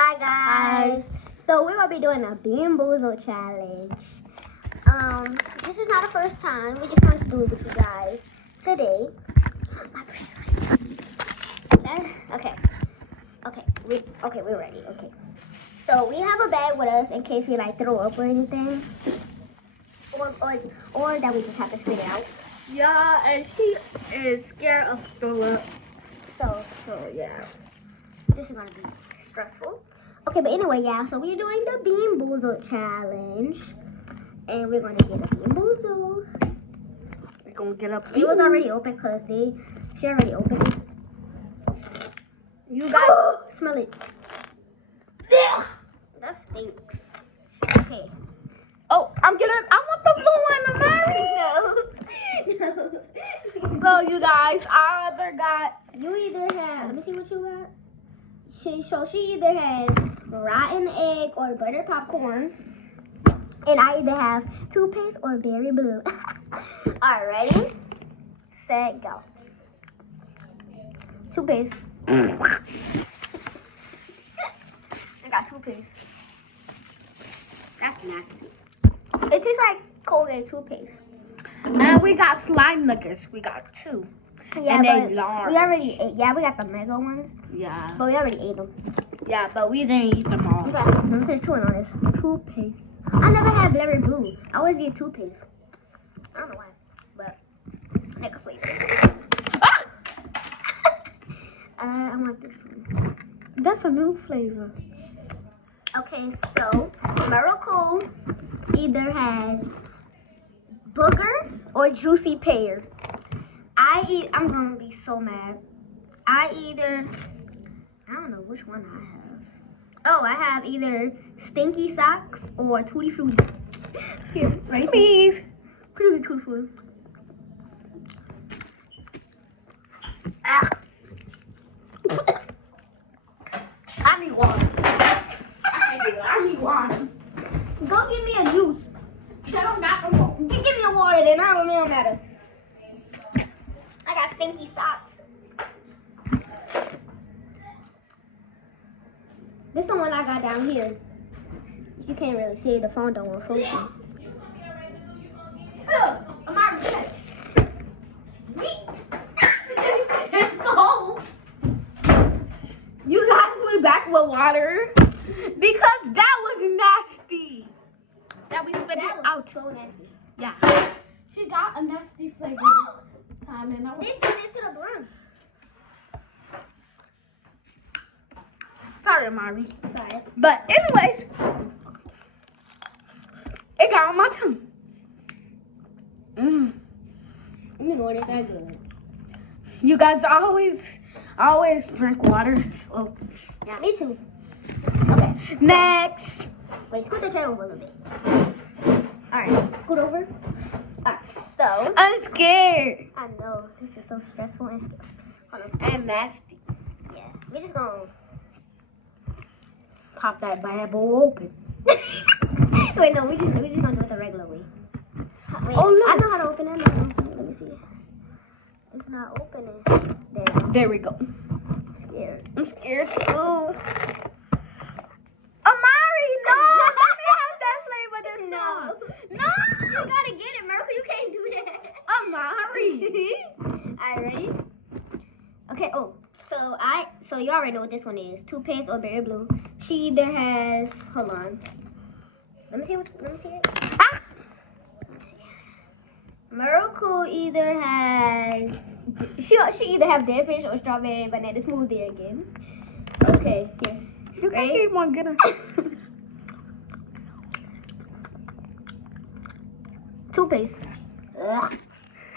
Hi guys. So we're gonna be doing a being boozled challenge. This is not the first time. We just want to do it with you guys today. My bracelet. Okay, we're ready. Okay. So we have a bag with us in case we like throw up or anything, or that we just have to spit it out. Yeah, and she is scared of throw up. So yeah. This is gonna be stressful. Okay, but anyway, yeah, so we're doing the Bean Boozled challenge. And we're gonna get a Bean Boozled. We're gonna get a It was already open because she already opened it. You guys smell it. That stinks. Okay. Oh, I want the blue one, Amari. No. So you guys, I either got You either have, let me see what you got. She either has rotten egg or butter popcorn. And I either have toothpaste or berry blue. Alright, ready? Set, go. Toothpaste. I got toothpaste. that's nasty. It tastes like Colgate toothpaste. And we got slime nuggets. We got 2. Yeah, and but they large. we already ate. Yeah, we got the mega ones, Yeah. but we already ate them. Yeah, but we didn't eat them all. Okay, I'm just chewing on this toothpaste. I never had berry blue. I always get toothpaste. I don't know why, but next flavor. Ah! I want this one. That's a new flavor. Okay, so Miracle either has booger or juicy pear. I'm gonna be so mad. I don't know which one I have. Oh, I have either stinky socks or tutti frutti. Here, right? Please. Please be tutti frutti. Ah. I need water. I need water. Go give me a juice. I don't got no water. Give me a water then. I don't matter. I got stinky socks. This the one I got down here. You can't really see it. The phone don't want focus. It's cold. You guys, we back with water because that was nasty. That we spit it out. So nasty. Yeah. She got a nasty flavor time and I was This is to the brim. sorry, Amari. Sorry. But anyways, it got on my tongue. You know it's that good. You guys always drink water. So Yeah, me too. Okay. next. Wait, scoot the chair over a little bit. Alright, scoot over. Alright, so I'm scared. I know this is so stressful and scary. Hold on. And nasty. Yeah, we just gonna Pop that bad boy open. wait. No, we just gonna do it the regular way. Wait, Oh, look. I know how to open it. Let me see. It's not opening. There we go. There we go. I'm scared. I'm scared too. Amari, no! Let me have that flavor this time. No! You gotta get it, Merkel. You can't do that. Amari. Alright, ready? Okay. Oh, so you already know what this one is: toothpaste or berry blue. She either has. Hold on. Let me see it. Ah! Let me see. Miracle either has. She either have dead fish or strawberry and banana smoothie again. Okay, here. You can't Ready? keep on getting. Toothpaste. Ugh.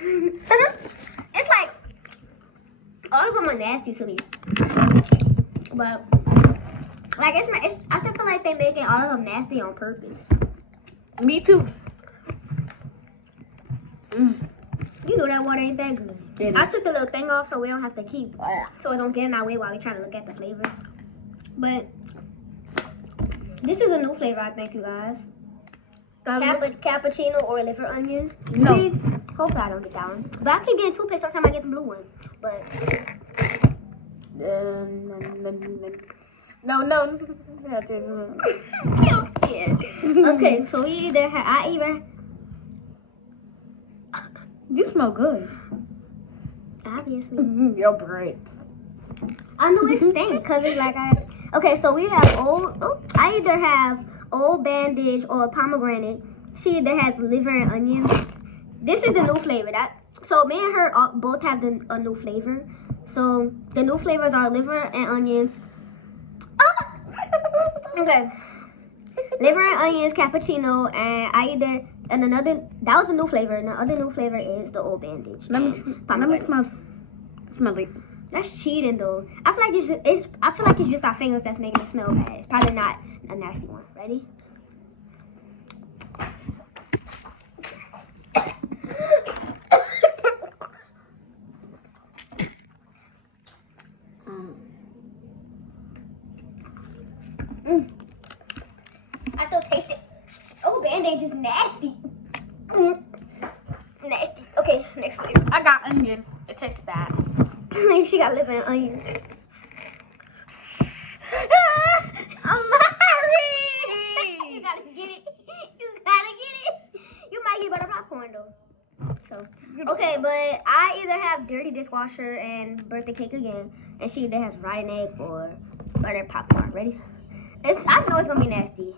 It's like all of them are nasty to me, but like I feel like they making all of them nasty on purpose. Me too. You know that water ain't that good. Didn't I it? took the little thing off so we don't have to keep, so it don't get in our way while we trying to look at the flavors. But this is a new flavor, I think, you guys. Cappuccino or liver onions. No. Please, hopefully I don't get that one. But I keep getting toothpaste every time I get the blue one. But No. I'm scared. Okay, so we either have, You smell good. obviously. Your breath. I know it stinks because it's like okay, so we have I either have old bandage or pomegranate. She either has liver and onions. This is the new flavor. So me and her both have a new flavor. So the new flavors are liver and onions. Okay. Liver and onions, cappuccino, and another, that was a new flavor, and the other new flavor is the old bandage. Let me smell it. That's cheating though. I feel like it's just our fingers that's making it smell bad. It's probably not a nasty one. Ready? I still taste it. Oh, bandage is nasty. Nasty. Okay, next flavor. I got onion. It tastes bad. She got liver and onion. I'm sorry. You gotta get it. You might get better popcorn though. So okay, but I either have dirty dishwasher and birthday cake again, and she either has rotten egg or butter popcorn. Ready? I know it's gonna be nasty.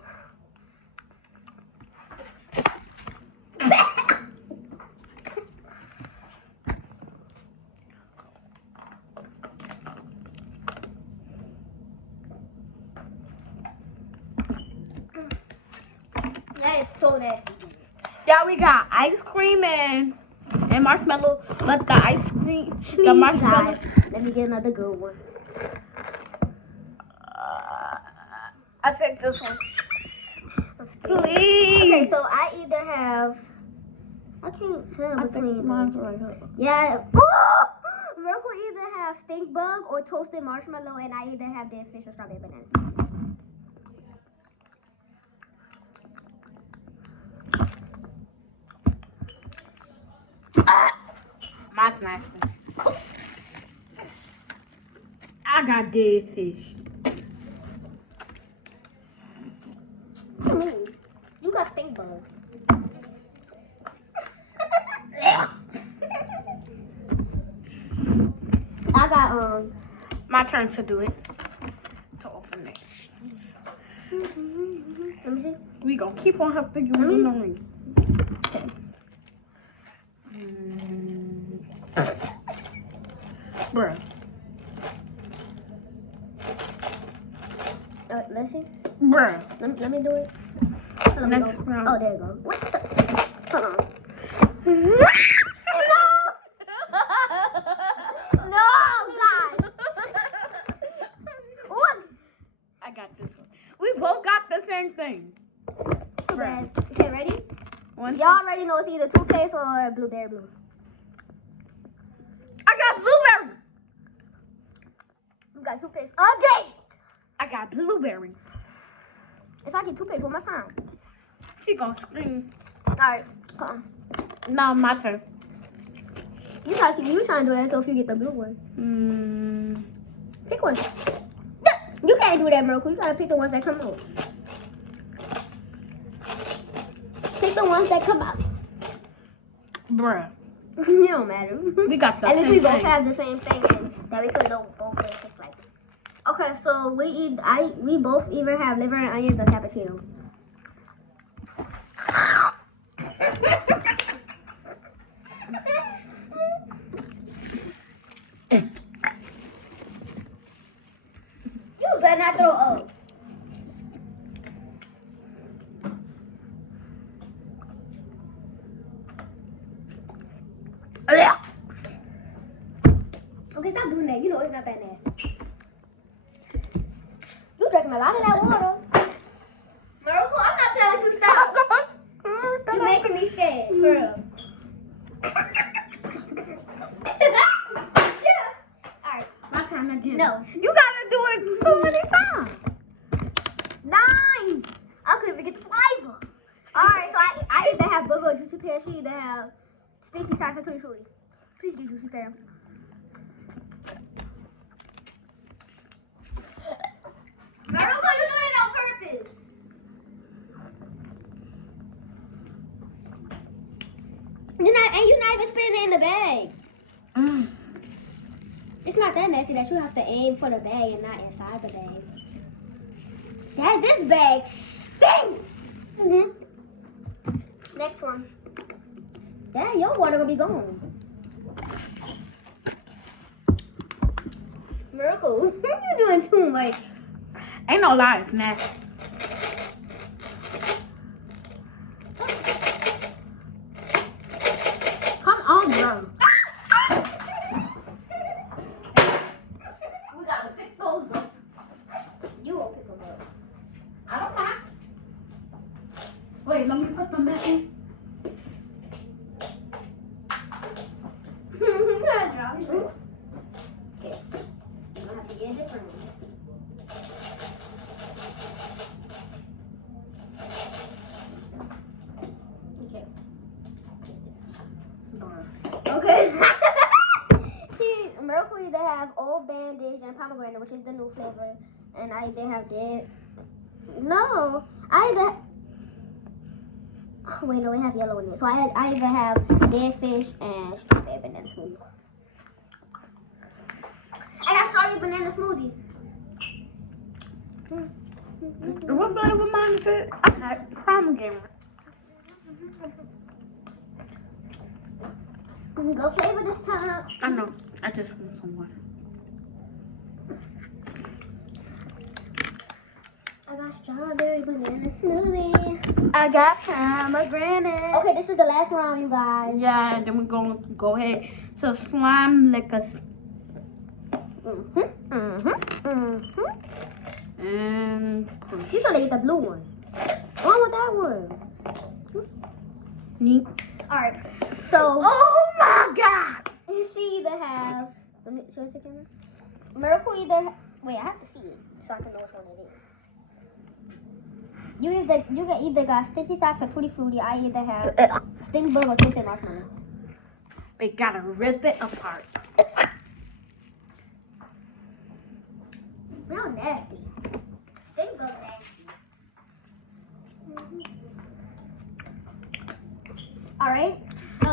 That is so nasty. Yeah, we got ice cream and marshmallow, but the ice cream, Please, the marshmallow. guys, let me get another good one. I take this one. I'm scared. Please. Okay, so I either have. I can't tell I between think them. mine's right here. Yeah. Oh! Miracle either have stink bug or toasted marshmallow, and I either have dead fish or strawberry banana. Mine's nasty. I got dead fish. You got stink bug. I got My turn to do it. To open it. Let me see. We gonna keep on having to use me- the ring. Okay. Bruh. Let's see. Bruh. Let me do it. Let me Next go. round. Oh, there you go. What the? Hold on. No, God. What? I got this one. We both got the same thing. Too bad. Okay, ready? One. Y'all already know it's either toothpaste or blueberry blue. I got blueberry. You got toothpaste again. I got blueberry. If I get toothpaste one more time. She gonna scream. All right, come on. No, my turn. You trying to do that, so if you get the blue one, pick one. You can't do that, Miracle. You gotta pick the ones that come out. Pick the ones that come out. Bruh. It don't matter. We got the At same least we both thing. have the same thing, and that we could know both what it tastes like. Okay, so we both either have liver and onions or cappuccino. You better not throw up. Okay, stop doing that. You know it's not that nasty. You drinking a lot of that water. Miracle, I'm not playing with you. Stop. You making me scared, for real. Alright, My turn again. no. You gotta do it so many times. 9. I couldn't even get the flavor. Alright, so I either have booger or juicy pear. She either have stinky socks or tutti frutti. Please get juicy pear. the bag. Mm. It's not that nasty that you have to aim for the bag and not inside the bag. Dad, this bag stinks. Next one. Dad, your water gonna be gone. Miracle, you doing too much. Ain't no lie, it's nasty. Come on, bro. We gotta pick those up. You won't pick them up. I don't mind. Wait, let me put them back in. Okay. You have to get a different one. Okay. See, Miracle either have Old Bandage and Pomegranate, which is the new flavor, and I either have dead. No, I either. Oh, wait, no, we have yellow in it. So I either have dead fish and strawberry banana smoothie. I got strawberry banana smoothie. What flavor mine is it? I got pomegranate. Go flavor this time. I know. I just want some water. I got strawberry banana smoothie. I got pomegranate. Okay, this is the last round, you guys. Yeah, and then we're going to go ahead to slime liquors. And You should get the blue one. I want that one. neat. Alright, so Oh my god! she either have. Let me show you the camera. Miracle either. Wait, I have to see it so I can know which one it is. You either got Sticky Socks or Tutti Frutti. I either have Stink Bug or Twisted Marshmallow. We gotta rip it apart. Real nasty. Stink Bug nasty. Alright.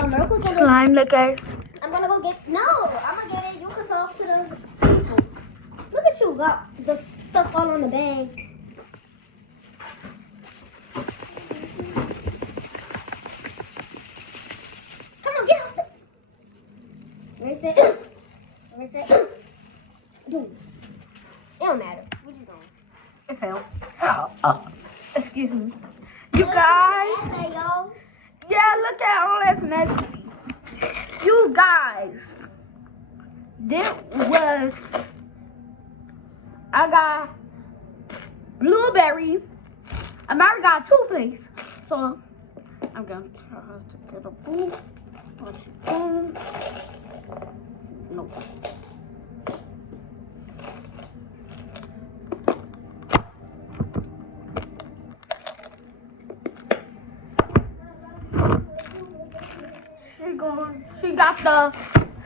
Miracle's gonna. Slime liquors. I'm gonna go get. No, I'm gonna get it. You can talk to the people. Look at you, got the stuff all on the bag. Come on, get off the. Where's it? Where's it? Dude, it don't matter. We just going. It fell. Excuse me. You guys. Hey, y'all. Yeah, look at all that nasty. You guys. This was. I got blueberry. Amari got two plates. So I'm gonna try to get a boom. Boom. Nope. She got the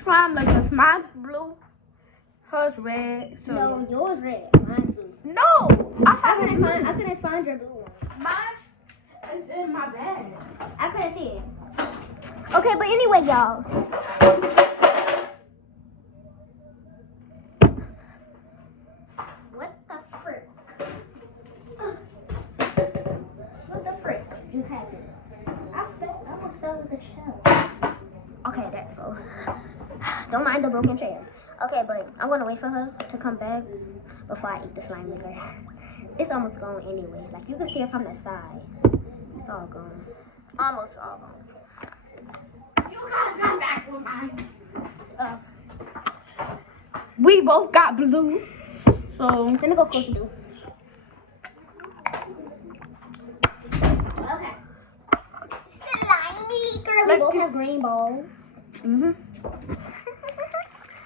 slime liquors. Mine's blue. Hers red. So No, yours red. Mine's blue. No! I couldn't find your blue one. Mine is in my bag. I couldn't see it. Okay, but anyway, y'all. What the frick? What the frick just happened? I almost fell with the shell. Okay, there we go. Don't mind the broken chair. Okay, but I'm gonna wait for her to come back before I eat the slime liquor. It's almost gone anyway. Like you can see it from the side. It's all gone. Almost all gone. You guys got back with mine. We both got blue. So Let me go close to you. Okay. Slimy girl. We both have green balls.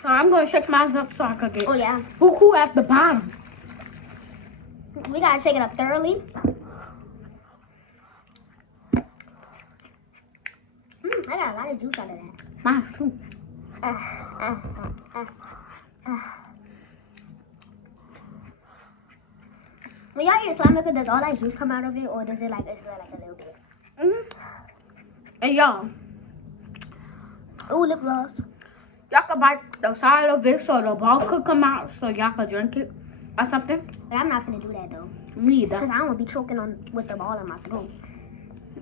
So I'm gonna shake mine up so I can get Oh yeah. who at the bottom. We gotta shake it up thoroughly. I got a lot of juice out of that. Mine's too. When y'all eat slime liquor, does all that juice come out of it, or does it like a little bit? And y'all, Ooh, lip gloss. Y'all could bite the side of it so the ball could come out so y'all could drink it or something. But I'm not gonna do that though. Me either. Because I don't want to be choking on with the ball in my throat.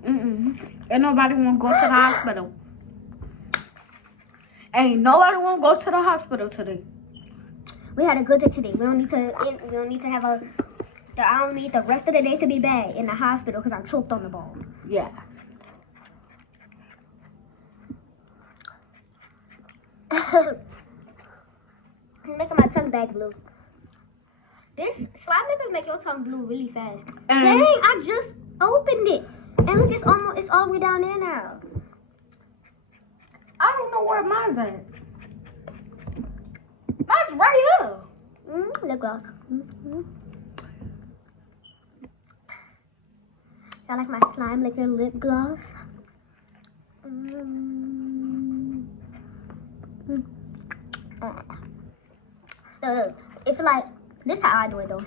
Ain't nobody want to go to the hospital. Ain't nobody want to go to the hospital today. We had a good day today. We don't need to have a. I don't need the rest of the day to be bad in the hospital because I'm choked on the ball. Yeah. It's making my tongue back blue. This slime liquor make your tongue blue really fast. Dang, I just opened it. And look, it's all the way down there now. I don't know where mine's at. Mine's right here. Lip gloss. I like my slime liquor lip gloss. It's like, this how I do it though.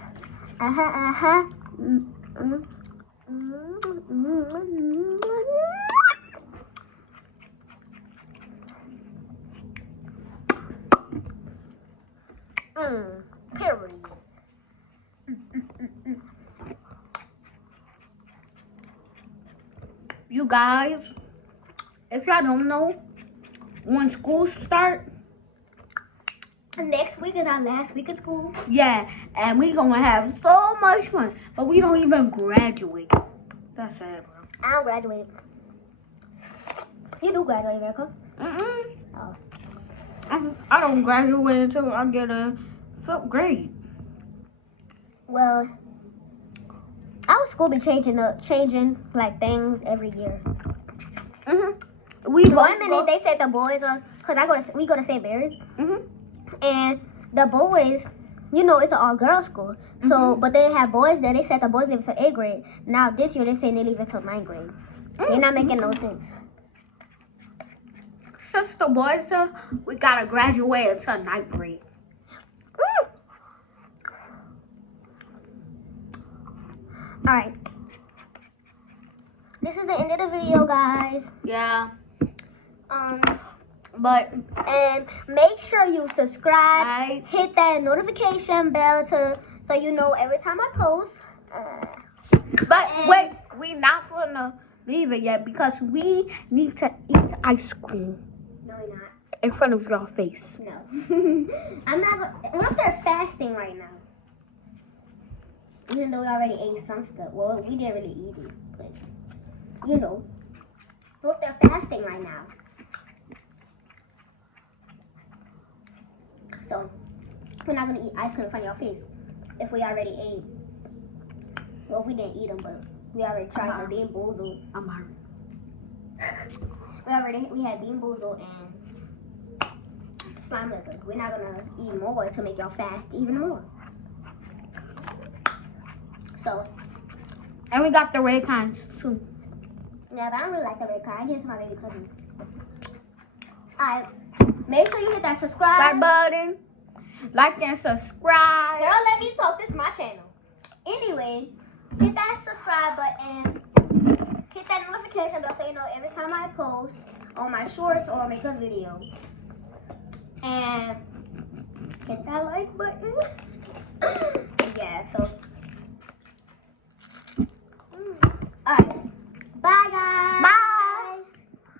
Period. You guys, if y'all don't know, when school start, Next week is our last week of school. yeah, and we gonna have so much fun, but we don't even graduate. That's sad, bro. I don't graduate. You do graduate, America. Oh. I don't graduate until I get a 5th grade. Well, our school be changing like things every year. We One minute they said the boys are, cause we go to St. Mary's, and the boys, you know, it's an all-girls school. So, but they have boys there. They said the boys leave until 8th grade. Now this year they say they leave until 9th grade. They're not making no sense. Since the boys we gotta graduate until 9th grade. All right. This is the end of the video, guys. Yeah. But And make sure you subscribe, hit that notification bell so you know every time I post. wait, we not gonna leave it yet because we need to eat ice cream. No, we're not. In front of your face. No. I'm not gonna. What if they're fasting right now? Even though we already ate some stuff. Well, we didn't really eat it, but you know. What if they're fasting right now? So, we're not gonna eat ice cream in front of your face if we already ate. Well, we didn't eat them, but we already tried the Bean Boozled. I'm hungry. We had Bean Boozled and slime liquor. We're not gonna eat more to make y'all fast even more. So, And we got the red kinds too. yeah, but I don't really like the red card. I give it to my baby cousin. Alright, make sure you hit that subscribe button. Like and subscribe. Girl, let me talk. This is my channel. Anyway, hit that subscribe button. Hit that notification bell so you know every time I post on my shorts or make a video. And hit that like button. Yeah, so